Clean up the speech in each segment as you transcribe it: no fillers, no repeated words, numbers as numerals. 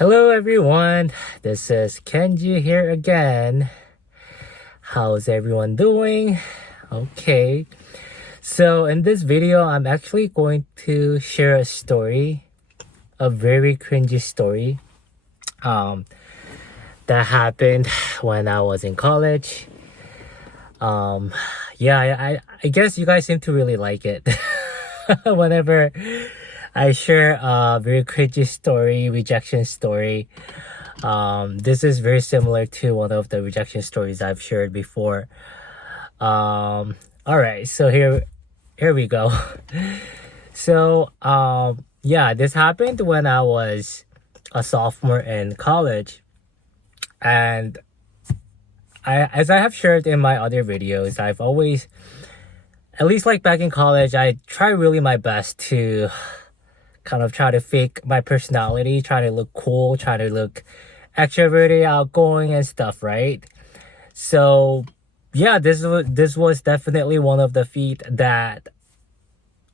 Hello everyone, this is Kenji here again. How's everyone doing? Okay, so in this video, I'm actually going to share a story, a very cringy story um, that happened when I was in college. Um, I guess you guys seem to really like it. Whenever I share a very cringy story, rejection story. This is very similar to one of the rejection stories I've shared before. All right, so here we go. So, this happened when I was a sophomore in college, and as I have shared in my other videos, I've always, at least like back in college, I try really my best to kind of try to fake my personality, try to look cool, try to look extroverted, outgoing and stuff, right? So yeah, this was definitely one of the feat that,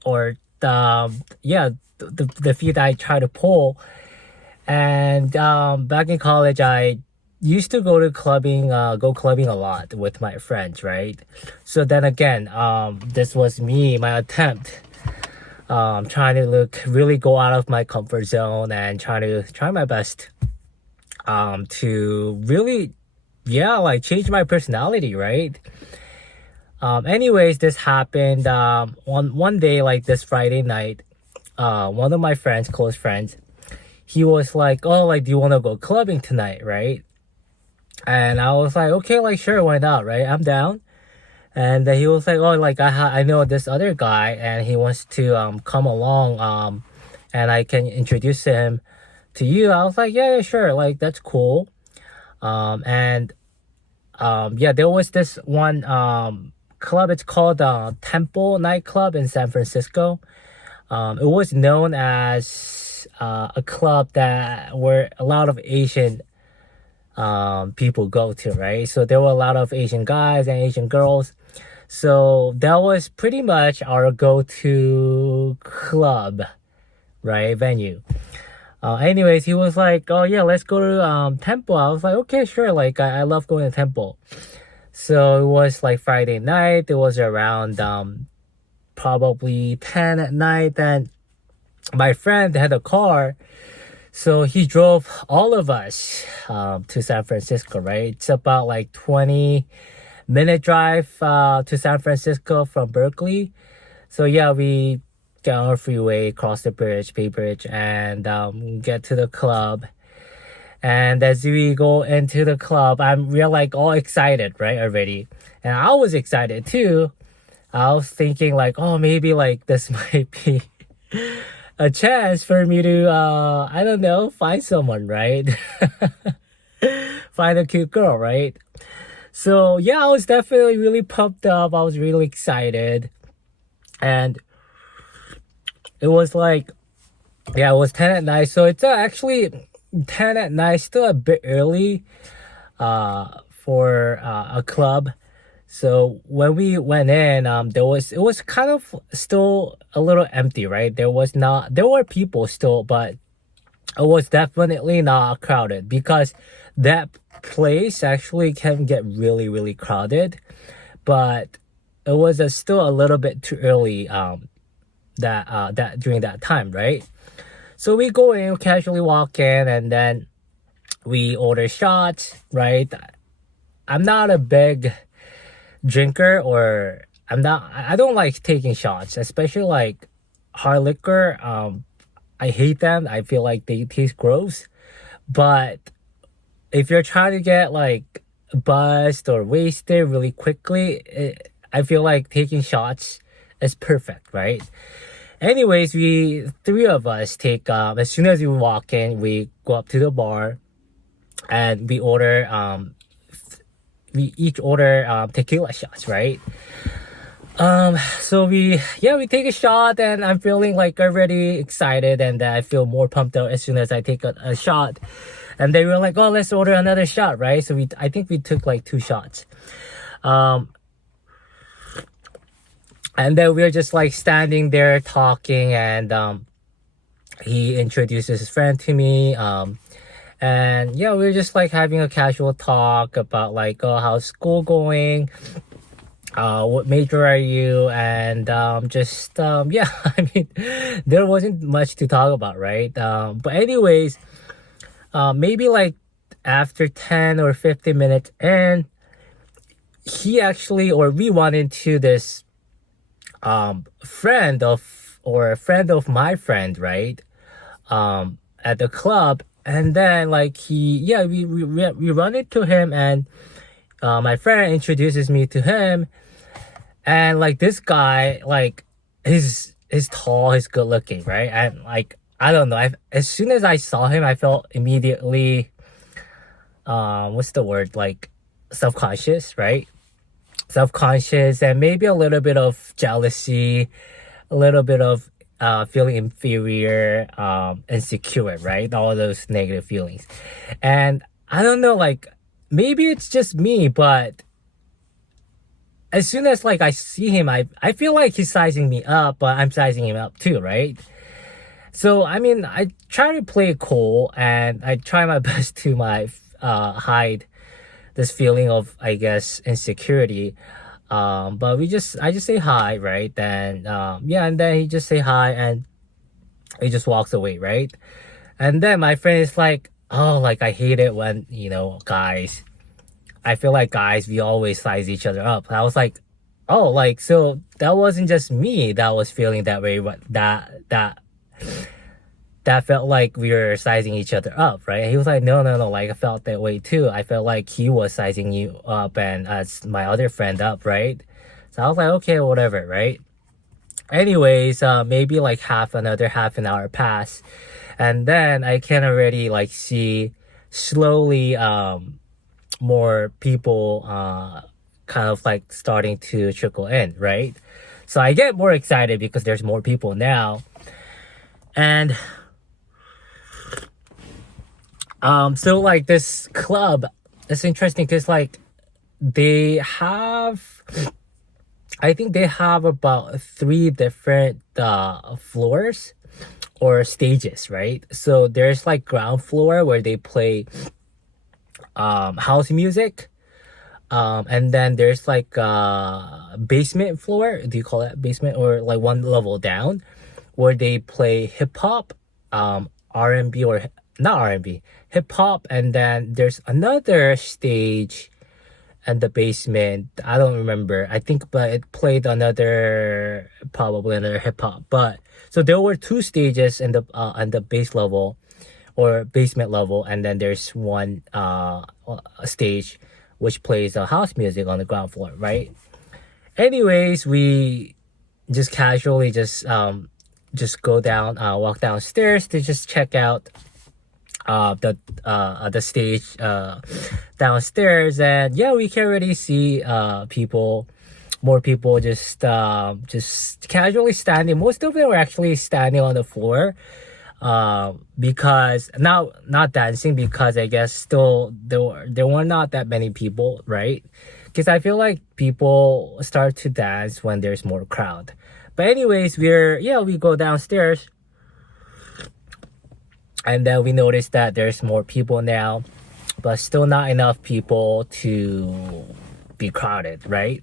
or the feat I try to pull. And back in college, I used to go clubbing a lot with my friends, right? So then again, this was my attempt, trying to really go out of my comfort zone and try my best to really change my personality, right? Anyways, this happened one day, like this Friday night. One of my friends, close friends, he was like, oh, like, do you want to go clubbing tonight, right? And I was like, okay, like, sure, why not, right? I'm down. And then he was like, oh, like, I know this other guy and he wants to come along, and I can introduce him to you. I was like, yeah, sure, like, that's cool. There was this one club. It's called Temple nightclub in San Francisco. It was known as a club that where a lot of Asian people go to, right? So there were a lot of Asian guys and Asian girls. So that was pretty much our go-to club, right, venue. Anyways, he was like, oh yeah, let's go to Temple. I was like, okay, sure, like I love going to Temple. So it was like Friday night. It was around probably 10 at night, and my friend had a car, so he drove all of us to San Francisco, right? It's about like 20-minute drive to San Francisco from Berkeley. So yeah, we get on the freeway, cross the bridge, Bay Bridge, and get to the club. And as we go into the club, we're like all excited, right, already. And I was excited too. I was thinking like, oh, maybe like this might be a chance for me to, I don't know, find someone, right? Find a cute girl, right? So yeah, I was definitely really pumped up. I was really excited. And it was like, yeah, it was 10 at night. So it's actually 10 at night, still a bit early for a club. So when we went in, it was kind of still a little empty, right? There were people still, but it was definitely not crowded, because that place actually can get really, really crowded. But it was still a little bit too early that during that time, right? So we go in, casually walk in, and then we order shots, right? I'm not a big drinker, or I don't like taking shots, especially like hard liquor. I hate them. I feel like they taste gross. But if you're trying to get like buzzed or wasted really quickly, I feel like taking shots is perfect, right? Anyways, three of us take, as soon as we walk in, we go up to the bar and we each order tequila shots, right? So we take a shot, and I'm feeling like already excited, and I feel more pumped up as soon as I take a shot. And they were like, oh, let's order another shot, right? So I think we took like 2 shots. And then we were just like standing there talking, and he introduces his friend to me. And yeah, we were just like having a casual talk about like, oh, how's school going, what major are you, and just yeah, I mean, there wasn't much to talk about, right? But anyways, maybe like after 10 or 15 minutes, and he actually, or we went into this friend of, or a friend of my friend, right? At the club. And then like we run into him, and my friend introduces me to him. And like this guy, like he's tall, he's good looking, right? And like I don't know, as soon as I saw him, I felt immediately what's the word, like self-conscious, right? Self-conscious, and maybe a little bit of jealousy, a little bit of feeling inferior, insecure, right? All those negative feelings. And I don't know, like maybe it's just me, but as soon as like I see him, I feel like he's sizing me up, but I'm sizing him up too, right? So I mean, I try to play it cool, and I try my best to hide this feeling of, I guess, insecurity. But I just say hi, right? Then yeah, and then he just say hi, and he just walks away, right? And then my friend is like, oh, like I hate it when, guys, I feel like guys, we always size each other up. And I was like, oh, like, so that wasn't just me that was feeling that way, but that felt like we were sizing each other up, right? And he was like, no, no, no, like I felt that way too. I felt like he was sizing you up, and my other friend up, right? So I was like, okay, whatever, right? Anyways, maybe like another half an hour pass, and then I can already like see slowly more people kind of like starting to trickle in, right? So I get more excited because there's more people now. And so like this club, it's interesting because like they have, I think they have about 3 different floors or stages, right? So there's like ground floor where they play house music, and then there's like basement floor, do you call that basement, or like one level down, where they play hip-hop, R&B, or not R&B, hip-hop. And then there's another stage in the basement, I don't remember, I think, but it played probably another hip-hop. But so there were 2 stages in the base level or basement level, and then there's one stage which plays house music on the ground floor, right? Anyways, we just casually just go down, walk downstairs to just check out the stage downstairs. And yeah, we can already see more people just casually standing. Most of them were actually standing on the floor, because now not dancing, because I guess still there were not that many people, right? Because I feel like people start to dance when there's more crowd. But anyways, we go downstairs, and then we notice that there's more people now, but still not enough people to be crowded, right?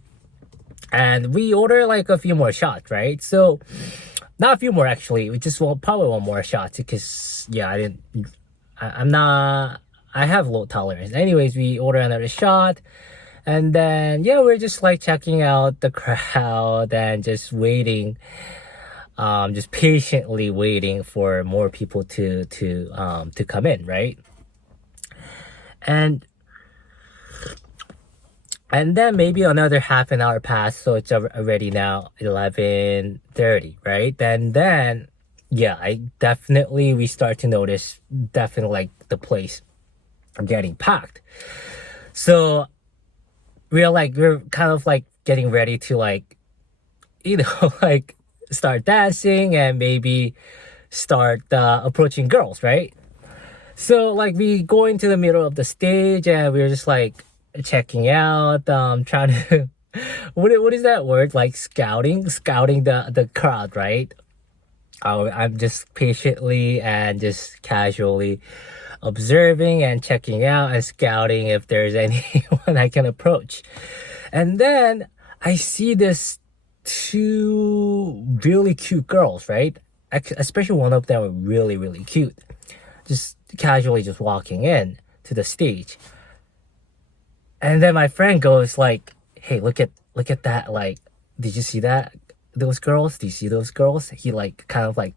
And we order like a few more shots, right? So not a few more, actually, we just probably want more shots, because yeah, I have low tolerance. Anyways, we order another shot, and then yeah, we're just like checking out the crowd and just waiting, just patiently waiting for more people to come in, right? And then maybe another half an hour passed, so it's already now 11:30, right? And then yeah, we start to notice definitely like the place getting packed. So we're kind of like getting ready to like, like start dancing and maybe start approaching girls, right? So like we go into the middle of the stage, and we're just like checking out, trying to what is that word, like scouting the crowd, right? I'm just patiently and just casually observing and checking out and scouting if there's anyone I can approach. And then I see this two really cute girls, right? Especially one of them were really, really cute. Just casually just walking in to the stage. And then my friend goes like, "Hey, look at that, like, did you see that? Those girls? Do you see those girls?" He like kind of like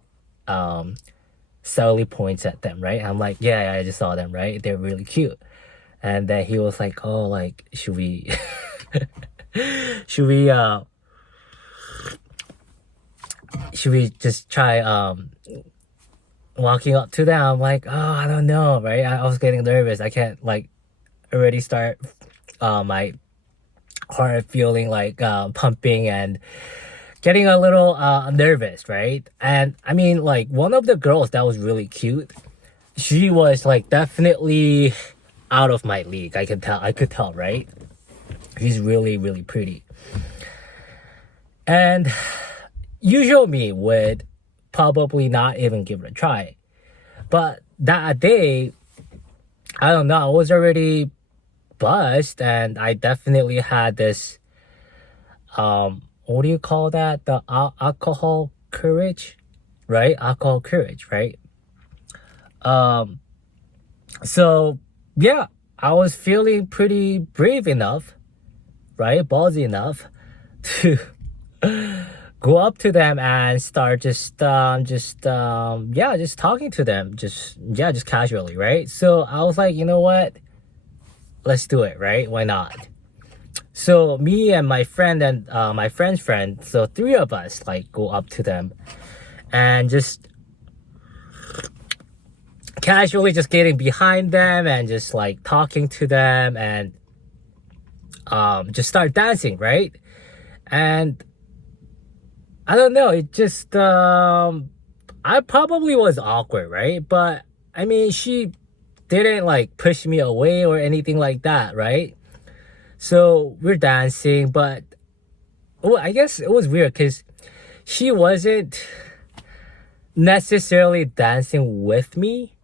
subtly points at them, right? I'm like, yeah, I just saw them, right? They're really cute. And then he was like, "Oh, like, should we should we should we just try walking up to them?" I'm like, "Oh, I don't know," right? I was getting nervous. I can't like already start my heart feeling like pumping and getting a little nervous, right? And I mean, like, one of the girls that was really cute, she was like definitely out of my league. I could tell, right? She's really, really pretty. And usual me would probably not even give it a try. But that day, I don't know, I was already buzzed, and I definitely had this what do you call that? The alcohol courage, right? Alcohol courage, right? Um, so yeah, I was feeling pretty brave enough, right? Ballsy enough to go up to them and start just talking to them, just casually, right? So I was like, you know what? Let's do it, right? Why not? So me and my friend and my friend's friend, so three of us like go up to them and just casually just getting behind them and just like talking to them and just start dancing, right? And I don't know, it just I probably was awkward, right? But I mean, she didn't like push me away or anything like that, right? So we're dancing, but I guess it was weird because she wasn't necessarily dancing with me,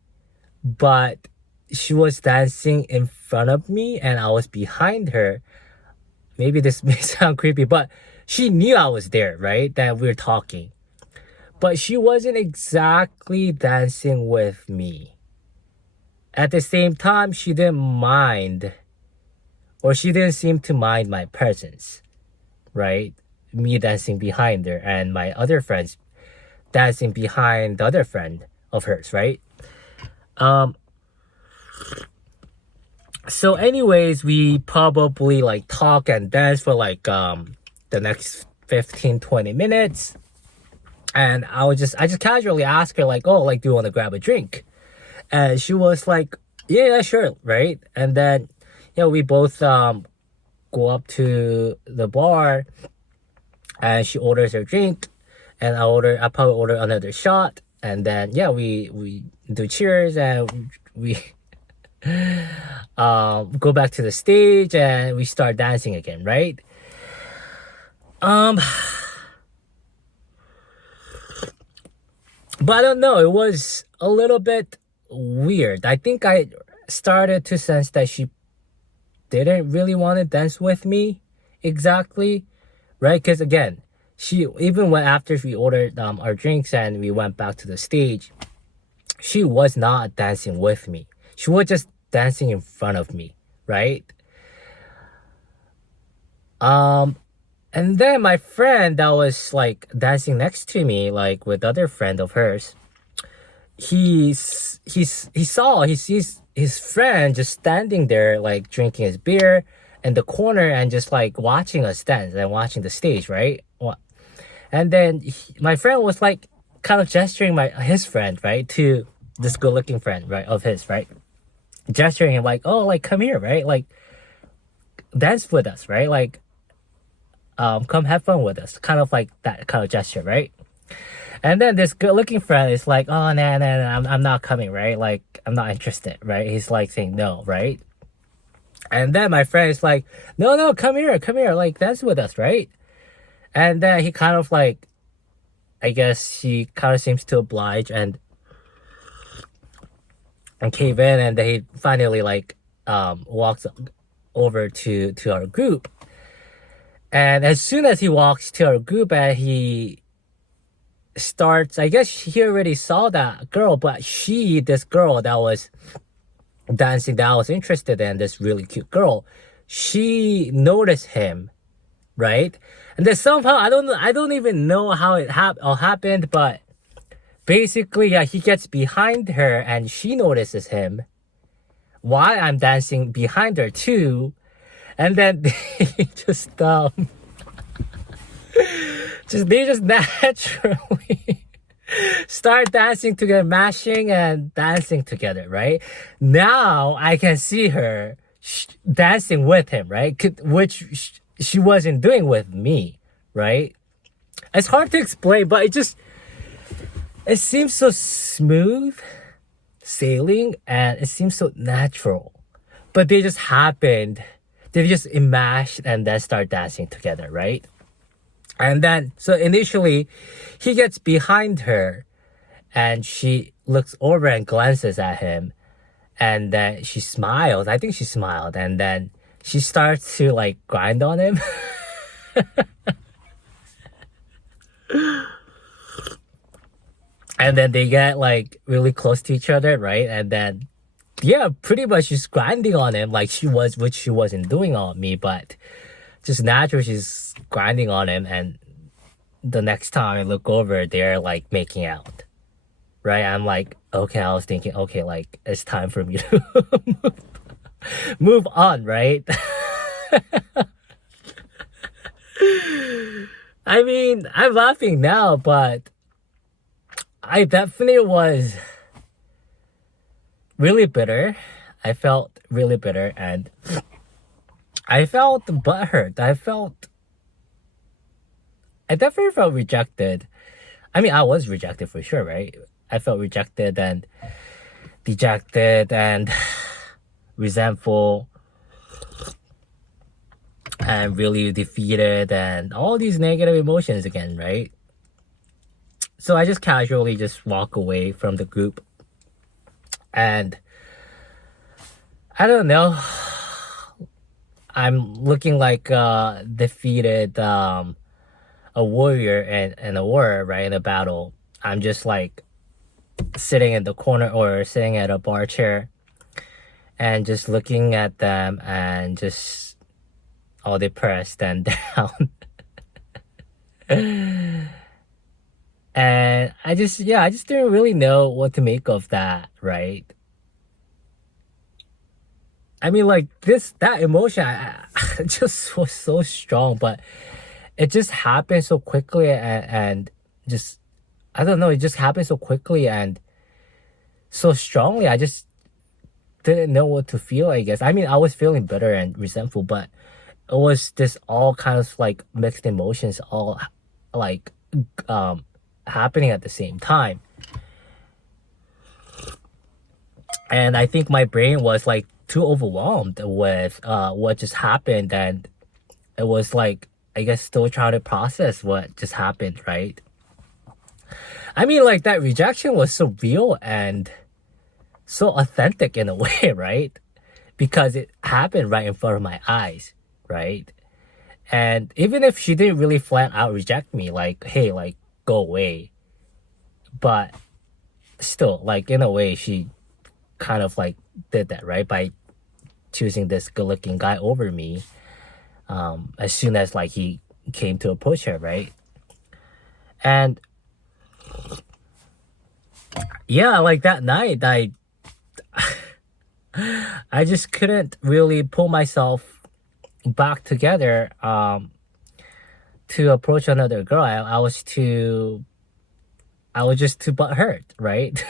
but she was dancing in front of me and I was behind her. Maybe this may sound creepy, but she knew I was there, right? That we were talking. But she wasn't exactly dancing with me. At the same time, she didn't mind, or she didn't seem to mind my presence, right? Me dancing behind her and my other friends dancing behind the other friend of hers, right? So anyways, we probably like talk and dance for like the next 15-20 minutes. And I just casually asked her like, "Oh, like, do you want to grab a drink?" And she was like, yeah, sure, right? And then we both go up to the bar and she orders her drink and I probably order another shot, and then we do cheers and we go back to the stage and we start dancing again, right? But I don't know, it was a little bit weird. I think I started to sense that she didn't really want to dance with me exactly, right? Because again, she even when after we ordered our drinks and we went back to the stage, she was not dancing with me. She was just dancing in front of me, right? And then my friend that was like dancing next to me, like with other friend of hers, he sees his friend just standing there like drinking his beer in the corner and just like watching us dance and watching the stage, right? And then my friend was like kind of gesturing his friend, right, to this good looking friend, right, of his, right, gesturing him like, "Oh, like, come here, right, like, dance with us, right, like, come have fun with us," kind of like that kind of gesture, right? And then this good looking friend is like, "Oh, nah, I'm not coming, right? Like, I'm not interested," right? He's like saying no, right? And then my friend is like, no, come here, like, dance with us, right? And then he kind of like I guess he kind of seems to oblige and cave in, and he finally like walks over to our group. And as soon as he walks to our group, and he starts, I guess he already saw that girl, but this girl that was dancing, that I was interested in, this really cute girl, she noticed him, right? And then somehow I don't even know how it all happened, but basically, yeah, he gets behind her and she notices him while I'm dancing behind her too. And then they they just naturally start dancing together, mashing and dancing together, right? Now I can see her dancing with him, right? Which she wasn't doing with me, right? It's hard to explain, but it seems so smooth sailing, and it seems so natural. But they just enmeshed and then start dancing together, right? And then, so initially, he gets behind her, and she looks over and glances at him, and then she smiles. I think she smiled, and then she starts to like grind on him. And then they get like really close to each other, right? And then, yeah, pretty much she's grinding on him like which she wasn't doing on me, but just naturally she's grinding on him. And the next time I look over, they're like making out, right? I'm like, okay, I was thinking, okay, like it's time for me to move on, right? I mean, I'm laughing now, but I definitely was really bitter. I felt really bitter, and I felt butthurt. I definitely felt rejected. I mean, I was rejected for sure, right? I felt rejected and dejected and resentful and really defeated and all these negative emotions again, right? So I just casually just walk away from the group, and I don't know, I'm looking like a defeated a warrior in a war, right, in a battle. I'm just like sitting in the corner or sitting at a bar chair and just looking at them and just all depressed and down. And I just didn't really know what to make of that, right? I mean, like that emotion, it just was so strong, but it just happened so quickly, and just, I don't know, it just happened so quickly and so strongly. I just didn't know what to feel, I guess. I mean, I was feeling bitter and resentful, but it was this all kind of like mixed emotions, all like happening at the same time. And I think my brain was like too overwhelmed with what just happened, and it was like, I guess, still trying to process what just happened, right? I mean, like, that rejection was so real and so authentic in a way, right? Because it happened right in front of my eyes, right? And even if she didn't really flat out reject me, like, hey, like, go away, but still, like, in a way, she kind of like did that, right? By choosing this good-looking guy over me, as soon as like he came to approach her, right? And yeah, like that night, I just couldn't really pull myself back together to approach another girl. I was just too butthurt, right?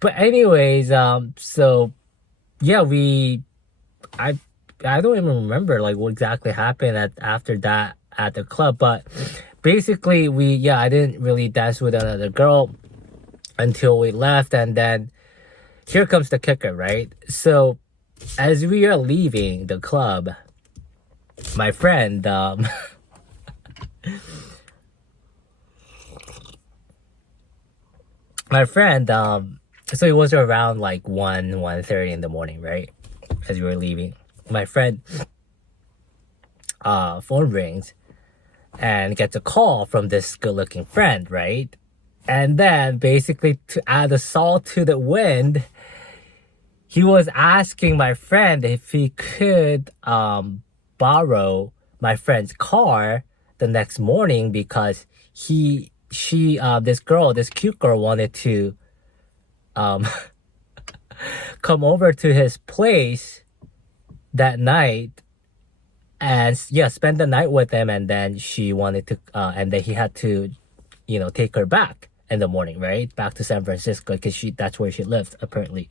But anyways, so yeah, I don't even remember like what exactly happened after that at the club, but basically I didn't really dance with another girl until we left. And then here comes the kicker, right? So as we are leaving the club, my friend my friend, so it was around like 1:30 in the morning, right? As we were leaving. My friend phone rings and gets a call from this good looking friend, right? And then basically to add the salt to the wind, he was asking my friend if he could borrow my friend's car the next morning because this cute girl wanted to um come over to his place that night and yeah, spend the night with him, and then she wanted to and then he had to, take her back in the morning, right? Back to San Francisco because that's where she lived apparently.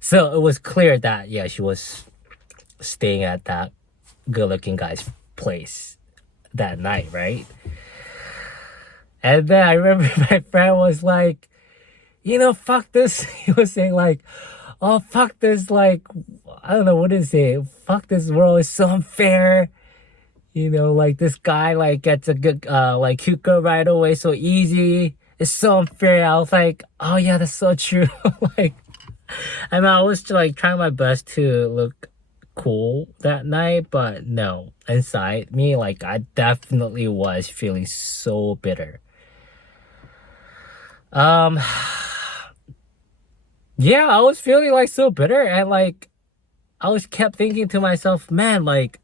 So it was clear that yeah, she was staying at that good looking guy's place that night, right? And then I remember my friend was like, fuck this. He was saying like, oh, fuck this, like, I don't know what to say. Fuck this world is so unfair. Like this guy like gets a good like cute girl right away so easy. It's so unfair. I was like, oh yeah, that's so true. Like, I mean, I was like trying my best to look cool that night, but no, inside me, like I definitely was feeling so bitter. Um, yeah, I was feeling like so bitter, and like I was kept thinking to myself, man, like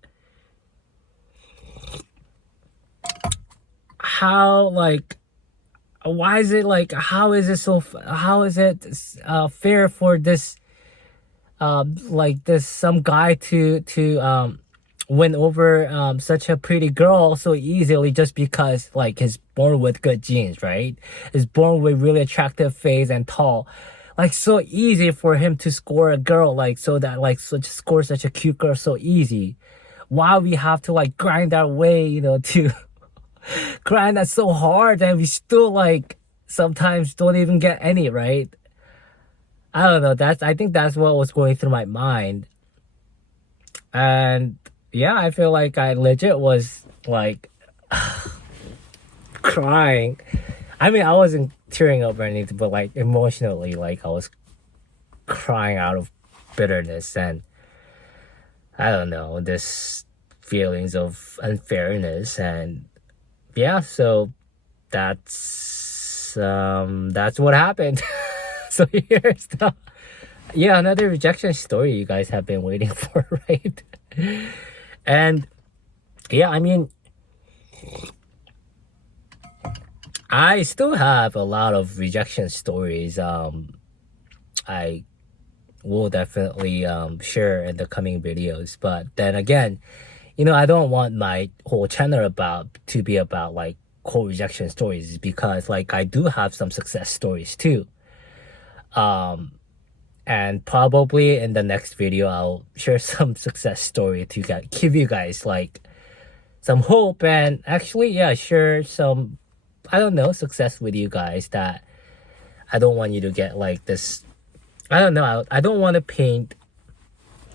how like why is it like how is it fair for this like this some guy to win over such a pretty girl so easily just because like he's born with good genes, right? Is born with really attractive face and tall, like so easy for him to score a girl, like so that like score such a cute girl so easy. Why we have to like grind our way, to grind that so hard, and we still like sometimes don't even get any, right? I don't know. I think that's what was going through my mind. And yeah, I feel like I legit was like crying. I mean, I wasn't tearing up or anything, but like emotionally, like I was crying out of bitterness and I don't know, this feelings of unfairness. And yeah, so that's what happened. So here's another rejection story you guys have been waiting for, right? And yeah, I mean, I still have a lot of rejection stories. I will definitely share in the coming videos. But then again, I don't want my whole channel to be about like whole rejection stories, because like I do have some success stories too. And probably in the next video I'll share some success story to give you guys like some hope, and actually share some, I don't know, success with you guys. That I don't want you to get like this, I don't know, I don't want to paint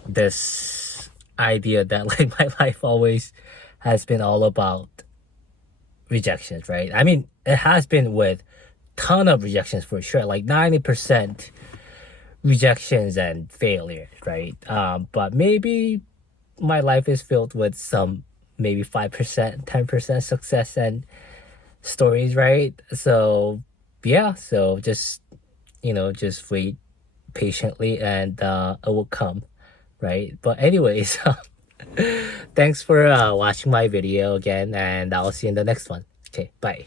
this idea that like my life always has been all about rejections, right? I mean, it has been with ton of rejections for sure, like 90% rejections and failures, right? But maybe my life is filled with some maybe 5%, 10% success and stories, right? So yeah, so just just wait patiently and it will come, right? But anyways, thanks for watching my video again, and I'll see you in the next one. Okay, bye.